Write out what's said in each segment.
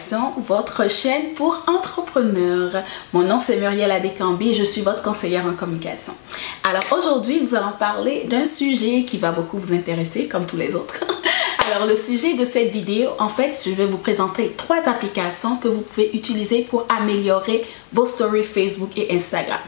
Communication, votre chaîne pour entrepreneurs. Mon nom c'est Muriel Adécambi et je suis votre conseillère en communication. Alors aujourd'hui, nous allons parler d'un sujet qui va beaucoup vous intéresser comme tous les autres. Alors le sujet de cette vidéo, en fait, je vais vous présenter 3 applications que vous pouvez utiliser pour améliorer vos stories Facebook et Instagram.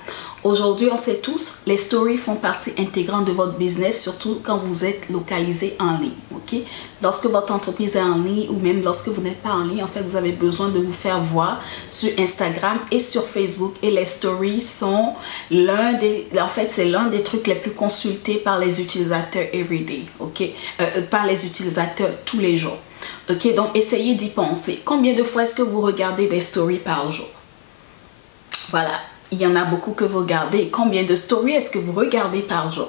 Aujourd'hui, on sait tous, les stories font partie intégrante de votre business, surtout quand vous êtes localisé en ligne. Okay? Lorsque votre entreprise est en ligne ou même lorsque vous n'êtes pas en ligne, en fait, vous avez besoin de vous faire voir sur Instagram et sur Facebook. Et les stories sont l'un des trucs les plus consultés par les utilisateurs everyday, okay? Par les utilisateurs tous les jours. Okay? Donc, essayez d'y penser. Combien de fois est-ce que vous regardez des stories par jour? Voilà. Il y en a beaucoup que vous regardez. Combien de stories est-ce que vous regardez par jour?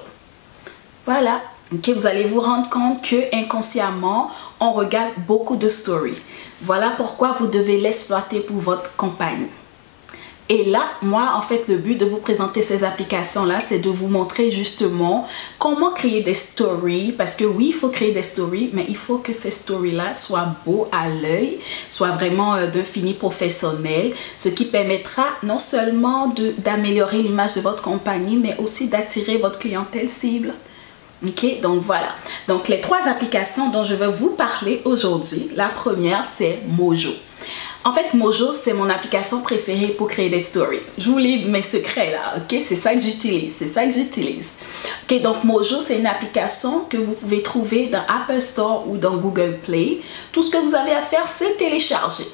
Voilà. Okay, vous allez vous rendre compte que inconsciemment, on regarde beaucoup de stories. Voilà pourquoi vous devez l'exploiter pour votre compagnie. Et là, moi, en fait, le but de vous présenter ces applications-là, c'est de vous montrer justement comment créer des stories. Parce que oui, il faut créer des stories, mais il faut que ces stories-là soient beaux à l'œil, soient vraiment d'un fini professionnel, ce qui permettra non seulement d'améliorer l'image de votre compagnie, mais aussi d'attirer votre clientèle cible. Ok, donc voilà. Donc les 3 applications dont je vais vous parler aujourd'hui, la première, c'est Mojo. En fait, Mojo, c'est mon application préférée pour créer des stories. Je vous livre mes secrets là, ok? C'est ça que j'utilise, Ok, donc Mojo, c'est une application que vous pouvez trouver dans Apple Store ou dans Google Play. Tout ce que vous avez à faire, c'est télécharger.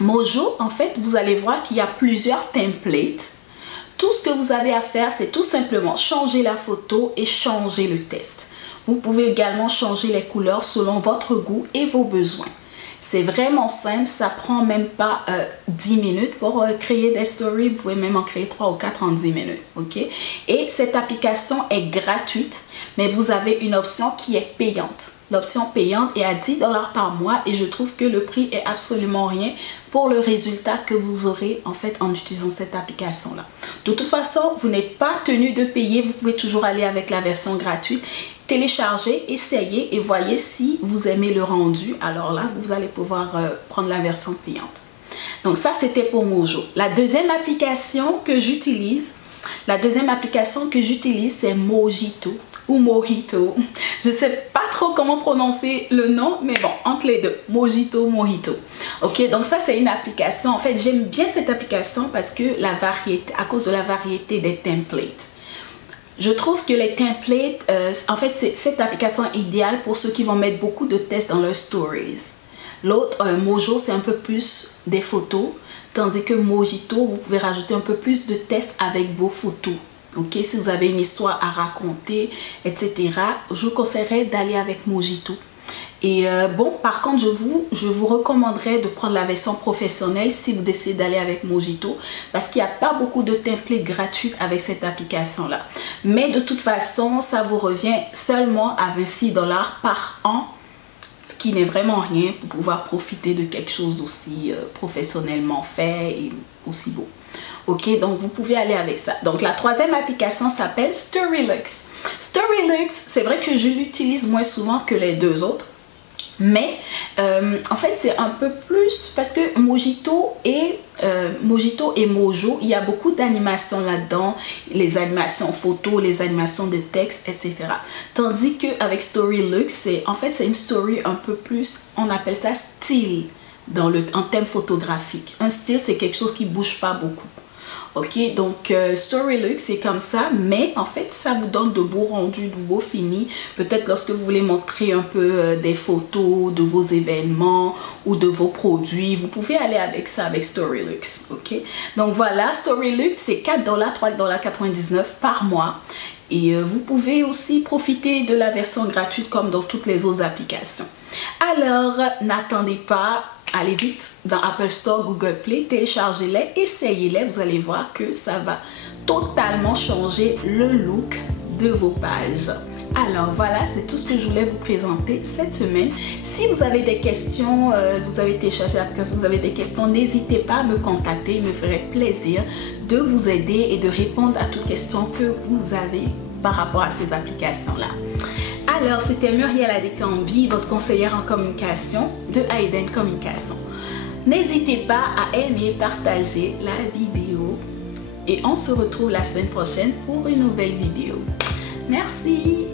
Mojo, en fait, vous allez voir qu'il y a plusieurs templates. Tout ce que vous avez à faire, c'est tout simplement changer la photo et changer le texte. Vous pouvez également changer les couleurs selon votre goût et vos besoins. C'est vraiment simple, ça prend même pas 10 minutes pour créer des stories. Vous pouvez même en créer 3 ou 4 en 10 minutes. Okay? Et cette application est gratuite, mais vous avez une option qui est payante. L'option payante est à 10 $ par mois et je trouve que le prix est absolument rien pour le résultat que vous aurez en fait en utilisant cette application-là. De toute façon, vous n'êtes pas tenu de payer, vous pouvez toujours aller avec la version gratuite. Téléchargez, essayez et voyez si vous aimez le rendu. Alors là, vous allez pouvoir prendre la version payante. Donc ça, c'était pour Mojo. La deuxième application que j'utilise, c'est Mojito ou Mojito. Je ne sais pas trop comment prononcer le nom, mais bon, entre les deux, Mojito, Mojito. Ok, donc ça, c'est une application. En fait, j'aime bien cette application parce que à cause de la variété des templates. Je trouve que les templates, en fait, cette application est idéale pour ceux qui vont mettre beaucoup de tests dans leurs stories. L'autre, Mojo, c'est un peu plus des photos, tandis que Mojito, vous pouvez rajouter un peu plus de tests avec vos photos. Ok, si vous avez une histoire à raconter, etc., je vous conseillerais d'aller avec Mojito. Et bon, par contre, je vous recommanderais de prendre la version professionnelle si vous décidez d'aller avec Mojito parce qu'il n'y a pas beaucoup de templates gratuits avec cette application-là. Mais de toute façon, ça vous revient seulement à 26 $ par an, ce qui n'est vraiment rien pour pouvoir profiter de quelque chose d'aussi professionnellement fait et aussi beau. Ok, donc vous pouvez aller avec ça. Donc la troisième application s'appelle Storylux. Storylux, c'est vrai que je l'utilise moins souvent que les 2 autres. Mais en fait, c'est un peu plus parce que Mojito et Mojo, il y a beaucoup d'animations là-dedans, les animations photos, les animations de texte, etc. Tandis qu'avec Storylux, c'est une story un peu plus, on appelle ça style en thème photographique. Un style, c'est quelque chose qui ne bouge pas beaucoup. Ok, donc Storylux c'est comme ça, mais en fait ça vous donne de beaux rendus, de beaux finis. Peut-être lorsque vous voulez montrer un peu des photos de vos événements ou de vos produits, vous pouvez aller avec ça, avec Storylux. Ok, donc voilà, Storylux c'est 4 $, 3,99 $ par mois. Et vous pouvez aussi profiter de la version gratuite comme dans toutes les autres applications. Alors, n'attendez pas. Allez vite dans Apple Store, Google Play, téléchargez-les, essayez-les, vous allez voir que ça va totalement changer le look de vos pages. Alors voilà, c'est tout ce que je voulais vous présenter cette semaine. Si vous avez des questions, vous avez téléchargé l'application, vous avez des questions, n'hésitez pas à me contacter, il me ferait plaisir de vous aider et de répondre à toutes questions que vous avez par rapport à ces applications-là. Alors, c'était Muriel Adécambi, votre conseillère en communication de Hayden Communication. N'hésitez pas à aimer, partager la vidéo et on se retrouve la semaine prochaine pour une nouvelle vidéo. Merci.